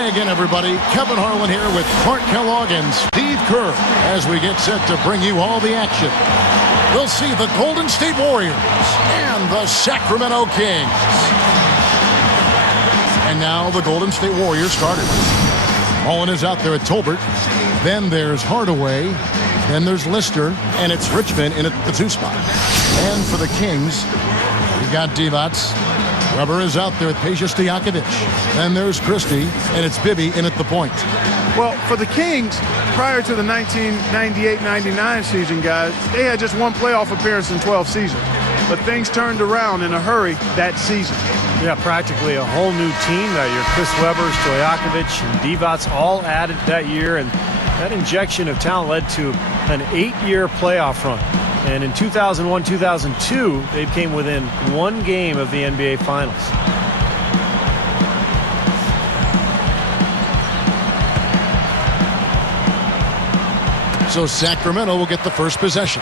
Hi again, everybody. Kevin Harlan here with Clark Kellogg and Steve Kerr as we get set to bring you all the action. We'll see the Golden State Warriors and the Sacramento Kings. And now the Golden State Warriors starters. Mullen is out there at Tolbert. Then there's Hardaway. Then there's Lister. And it's Richmond in at the 2 spot. And for the Kings, we've got Divac. Weber is out there with Stojakovic. Then there's Christie, and it's Bibby in at the point. Well, for the Kings, prior to the 1998-99 season, guys, they had just one playoff appearance in 12 seasons. But things turned around in a hurry that season. Yeah, practically a whole new team that year. Chris Weber, Stojakovic, and Divac all added that year, and that injection of talent led to an 8-year playoff run. And in 2001-2002, they came within 1 game of the NBA Finals. So Sacramento will get the first possession.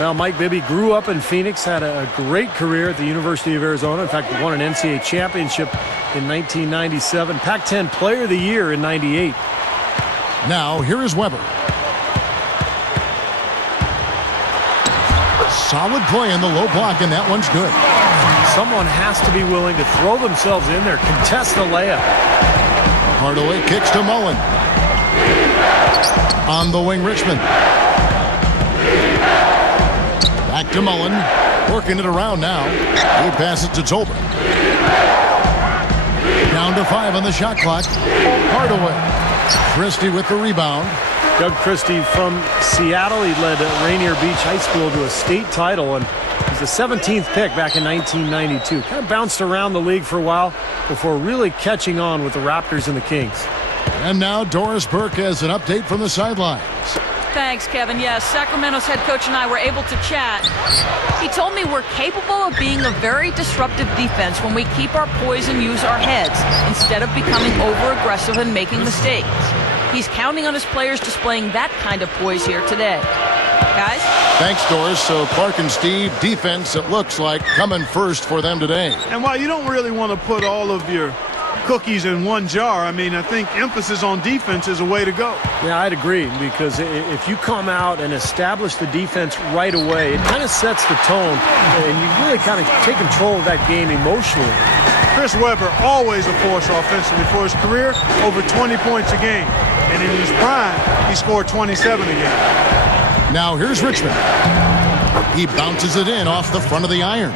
Well, Mike Bibby grew up in Phoenix, had a great career at the University of Arizona. In fact, won an NCAA championship in 1997, Pac-10 Player of the Year in '98. Now, here is Weber. Solid play in the low block, and that one's good. Someone has to be willing to throw themselves in there, contest the layup. Hardaway kicks to Mullen. On the wing, Richmond. Back to Mullen. Working it around now. He passes to Tolbert. Down to 5 on the shot clock. Hardaway. Christie with the rebound. Doug Christie from Seattle. He led Rainier Beach High School to a state title, and he's the 17th pick back in 1992. Kind of bounced around the league for a while before really catching on with the Raptors and the Kings. And now Doris Burke has an update from the sidelines. Thanks, Kevin. Yes, Sacramento's head coach and I were able to chat. He told me we're capable of being a very disruptive defense when we keep our poise and use our heads instead of becoming over-aggressive and making mistakes. He's counting on his players displaying that kind of poise here today. Guys? Thanks, Doris. So Clark and Steve, defense, it looks like, coming first for them today. And while you don't really want to put all of your cookies in one jar, I mean, I think emphasis on defense is a way to go. Yeah, I'd agree, because if you come out and establish the defense right away, it kind of sets the tone, and you really kind of take control of that game emotionally. Chris Webber, always a force offensively for his career, over 20 points a game. And in his prime, he scored 27 a game. Now here's Richmond. He bounces it in off the front of the iron.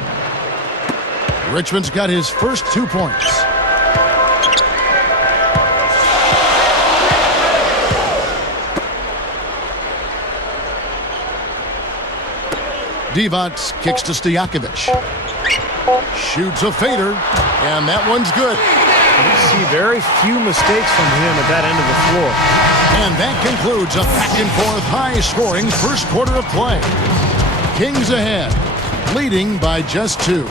Richmond's got his first 2 points. Divac kicks to Stojakovic. Shoots a fader, and that one's good. You see very few mistakes from him at that end of the floor. And that concludes a back-and-forth high-scoring first quarter of play. Kings ahead, leading by just 2.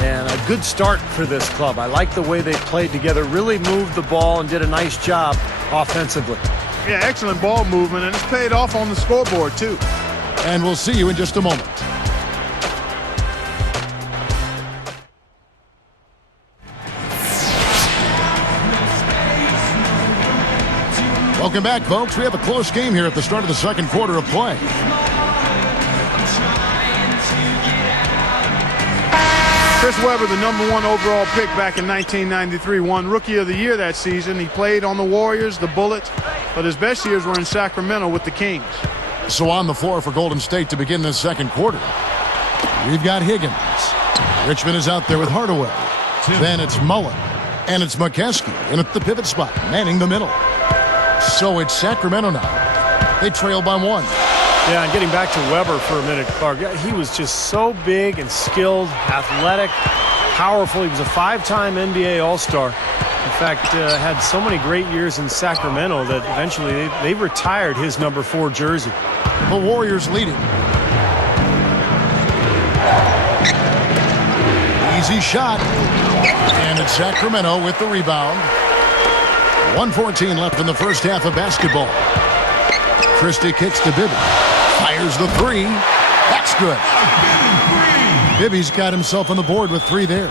And a good start for this club. I like the way they played together, really moved the ball and did a nice job offensively. Yeah, excellent ball movement, and it's paid off on the scoreboard, too. And we'll see you in just a moment. Welcome back, folks. We have a close game here at the start of the second quarter of play. Chris Webber, the #1 overall pick back in 1993, won Rookie of the Year that season. He played on the Warriors, the Bullets, but his best years were in Sacramento with the Kings. So on the floor for Golden State to begin this second quarter, we've got Higgins. Richmond is out there with Hardaway. Then it's Mullen. And it's McKeskey in at the pivot spot, manning the middle. So it's Sacramento now. They trail by 1. Yeah, and getting back to Weber for a minute, Clark, he was just so big and skilled, athletic, powerful. He was a 5-time NBA All-Star. In fact, had so many great years in Sacramento that eventually they retired his #4 jersey. The Warriors leading. Easy shot. And it's Sacramento with the rebound. 1:14 left in the first half of basketball. Christie kicks to Bibby. Fires the 3. That's good. Bibby's got himself on the board with 3 there.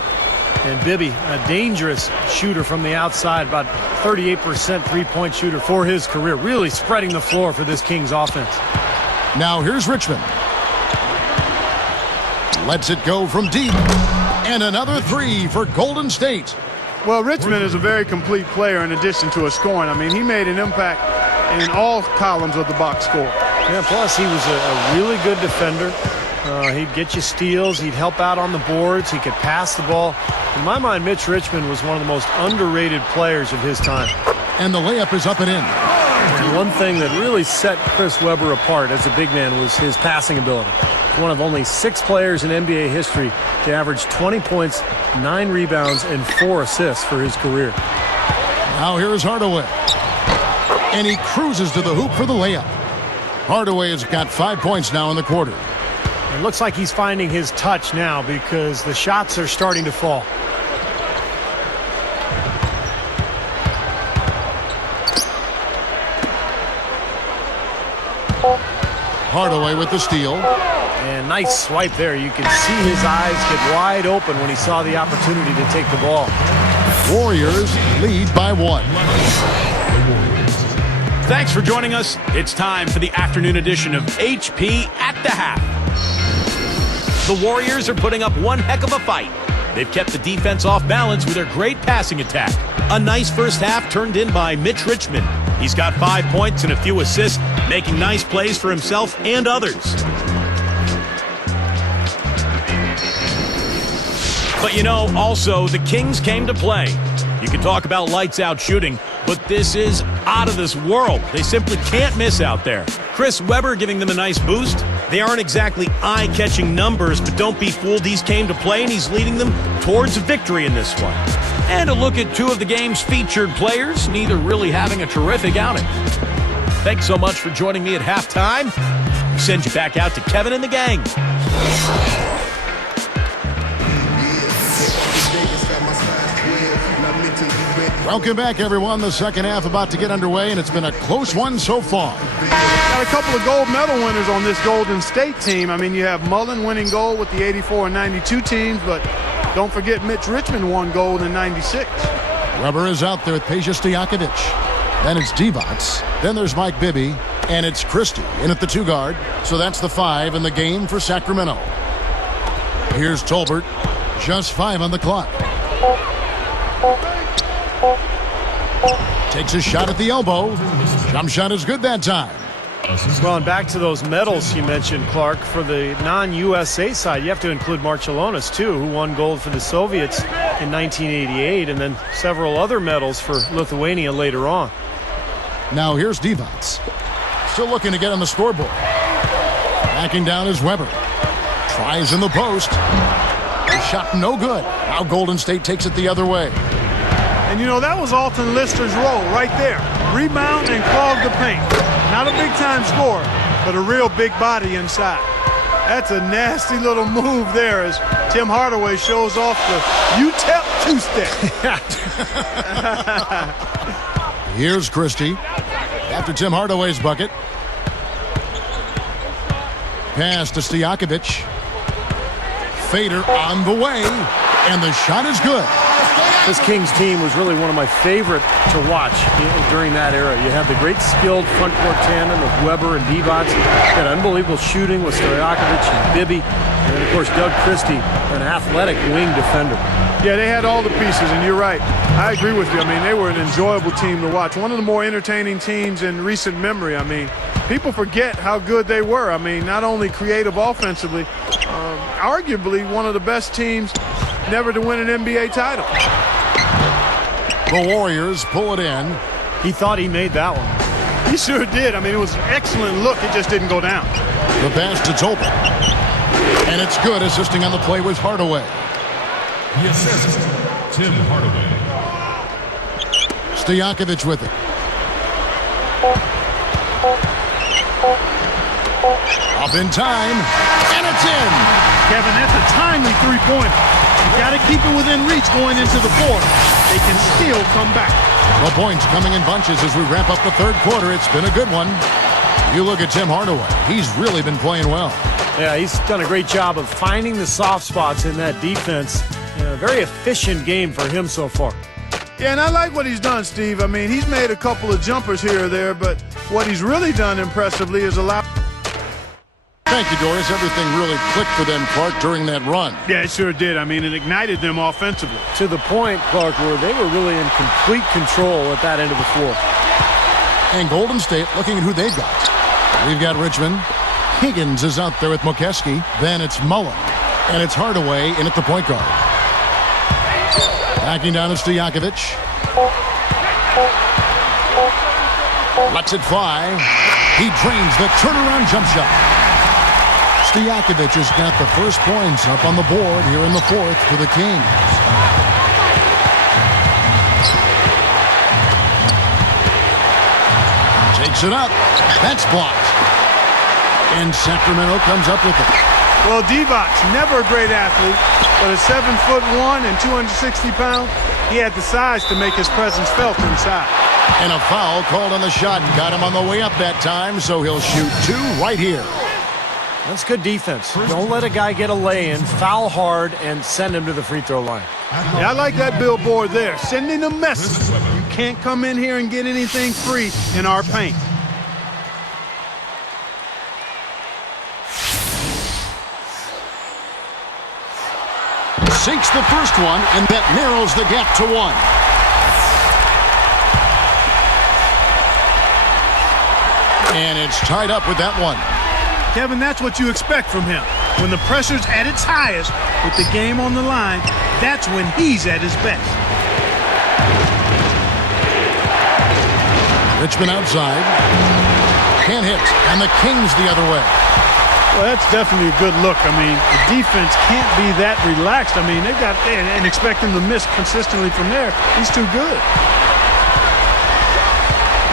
And Bibby, a dangerous shooter from the outside, about 38% three-point shooter for his career, really spreading the floor for this Kings offense. Now here's Richmond. Lets it go from deep. And another three for Golden State. Well, Richmond is a very complete player in addition to his scoring. I mean, he made an impact in all columns of the box score. Yeah, plus he was a really good defender. He'd get you steals. He'd help out on the boards. He could pass the ball. In my mind, Mitch Richmond was one of the most underrated players of his time. And the layup is up and in. And one thing that really set Chris Webber apart as a big man was his passing ability. He's one of only 6 players in NBA history to average 20 points, 9 rebounds, and 4 assists for his career. Now here's Hardaway. And he cruises to the hoop for the layup. Hardaway has got 5 points now in the quarter. It looks like he's finding his touch now because the shots are starting to fall. Hardaway with the steal. And nice swipe there. You can see his eyes get wide open when he saw the opportunity to take the ball. Warriors lead by 1. Thanks for joining us. It's time for the afternoon edition of HP at the Half. The Warriors are putting up one heck of a fight. They've kept the defense off balance with their great passing attack. A nice first half turned in by Mitch Richmond. He's got 5 points and a few assists, making nice plays for himself and others. But you know, also, the Kings came to play. You can talk about lights out shooting, but this is out of this world. They simply can't miss out there. Chris Webber giving them a nice boost. They aren't exactly eye-catching numbers, but don't be fooled. He's came to play, and he's leading them towards a victory in this one. And a look at 2 of the game's featured players, neither really having a terrific outing. Thanks so much for joining me at halftime. We send you back out to Kevin and the gang. Welcome back, everyone. The second half about to get underway, and it's been a close one so far. Got a couple of gold medal winners on this Golden State team. I mean, you have Mullen winning gold with the 84 and 92 teams, but don't forget Mitch Richmond won gold in 96. Webber is out there with Peja Stojakovic. Then it's Divac. Then there's Mike Bibby, and it's Christie in at the 2 guard. So that's the 5 in the game for Sacramento. Here's Tolbert. Just 5 on the clock. Takes a shot at the elbow. Jump shot is good that time. Well, and back to those medals you mentioned, Clark, for the non-USA side, you have to include Marciulionis, too, who won gold for the Soviets in 1988, and then several other medals for Lithuania later on. Now here's Divac. Still looking to get on the scoreboard. Backing down is Webber. Tries in the post. The shot no good. Now Golden State takes it the other way. And, you know, that was Alton Lister's role right there. Rebound and clog the paint. Not a big-time scorer, but a real big body inside. That's a nasty little move there as Tim Hardaway shows off the UTEP 2-step. Here's Christie. After Tim Hardaway's bucket. Pass to Stojakovic. Fader on the way. And the shot is good. This Kings team was really one of my favorite to watch during that era. You had the great skilled front court tandem of Webber and Divac. You had unbelievable shooting with Stojakovic and Bibby. And then, of course, Doug Christie, an athletic wing defender. Yeah, they had all the pieces, and you're right. I agree with you. I mean, they were an enjoyable team to watch. One of the more entertaining teams in recent memory. I mean, people forget how good they were. I mean, not only creative offensively, arguably one of the best teams never to win an NBA title. The Warriors pull it in. He thought he made that one. He sure did. I mean, it was an excellent look. It just didn't go down. The pass to Tolbert. And it's good, assisting on the play with Hardaway. The assist, Tim Hardaway. Stojakovic with it. Up in time, and it's in. Kevin, that's a timely three-pointer. You got to keep it within reach going into the fourth. They can still come back. The points coming in bunches as we wrap up the third quarter. It's been a good one. You look at Tim Hardaway. He's really been playing well. Yeah, he's done a great job of finding the soft spots in that defense A very efficient game for him so far. Yeah, and I like what he's done, Steve. I mean, he's made a couple of jumpers here or there, but what he's really done impressively is allow. Thank you, Doris. Everything really clicked for them, Clark, during that run. Yeah, it sure did. I mean, it ignited them offensively. To the point, Clark, where they were really in complete control at that end of the floor. And Golden State looking at who they've got. We've got Richmond. Higgins is out there with Mokeski. Then it's Mullen. And it's Hardaway in at the point guard. Backing down is Stojakovic. Lets it fly. He drains the turnaround jump shot. Stojakovic has got the first points up on the board here in the fourth for the Kings. Takes it up. That's blocked. And Sacramento comes up with it. Well, Divac, never a great athlete, but at 7'1" and 260 pounds, he had the size to make his presence felt inside. And a foul called on the shot. Got him on the way up that time, so he'll shoot two right here. That's good defense. Don't let a guy get a lay-in, foul hard, and send him to the free throw line. Yeah, I like that billboard there, sending a message. You can't come in here and get anything free in our paint. Sinks the first one, and that narrows the gap to one. And it's tied up with that one. Kevin, that's what you expect from him. When the pressure's at its highest, with the game on the line, that's when he's at his best. Richmond outside. Can't hit, and the Kings the other way. Well, that's definitely a good look. I mean, the defense can't be that relaxed. I mean, they've got and expect him to miss consistently from there. He's too good.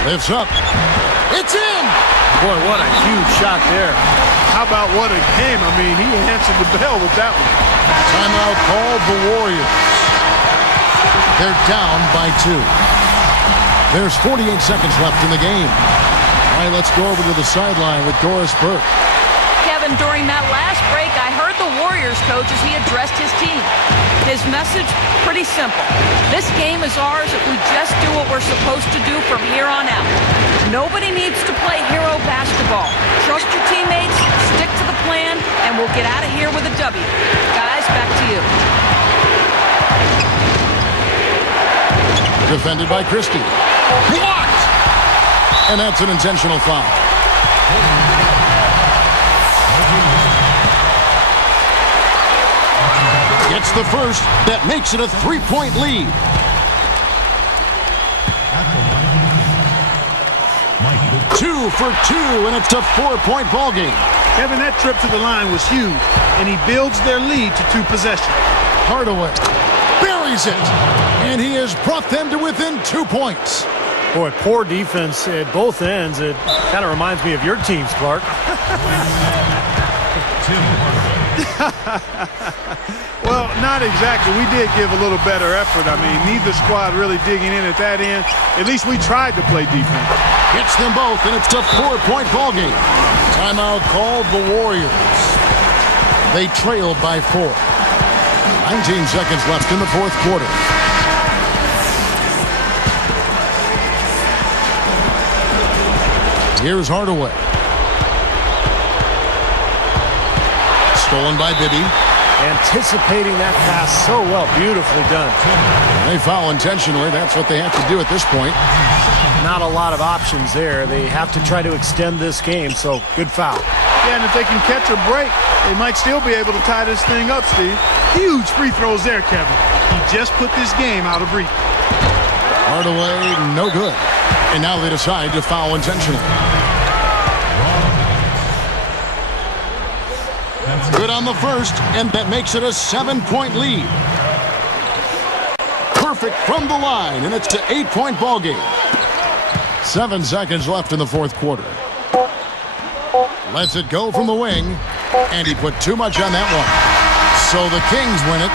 Lifts up. It's in! Boy, what a huge shot there. How about what a game? I mean, he answered the bell with that one. Timeout called the Warriors. They're down by 2. There's 48 seconds left in the game. All right, let's go over to the sideline with Doris Burke. Kevin, during that last break, I heard the Warriors coach as he addressed his team. His message, pretty simple. This game is ours if we just do what we're supposed to do from here on out. Nobody needs to play hero basketball. Trust your teammates, stick to the plan, and we'll get out of here with a W. Guys, back to you. Defended by Christie. Blocked! And that's an intentional foul. Gets the first. That makes it a 3-point lead. Two for 2, and it's a 4-point ball game. Kevin, that trip to the line was huge, and he builds their lead to 2 possessions. Hardaway buries it, and he has brought them to within 2 points. Boy, poor defense at both ends. It kind of reminds me of your teams, Clark. Well, not exactly. We did give a little better effort. I mean, neither squad really digging in at that end. At least we tried to play defense. Gets them both, and it's a 4-point ball game. Timeout called the Warriors. They trailed by 4. 19 seconds left in the fourth quarter. Here's Hardaway. Stolen by Bibby. Anticipating that pass so well. Beautifully done. They foul intentionally. That's what they have to do at this point. Not a lot of options there. They have to try to extend this game, so good foul. Yeah, and if they can catch a break, they might still be able to tie this thing up, Steve. Huge free throws there, Kevin. He just put this game out of reach. Hardaway, no good. And now they decide to foul intentionally. Good on the first, and that makes it a 7-point lead. Perfect from the line, and it's an 8-point ball game. 7 seconds left in the fourth quarter. Lets it go from the wing, and he put too much on that one. So the Kings win it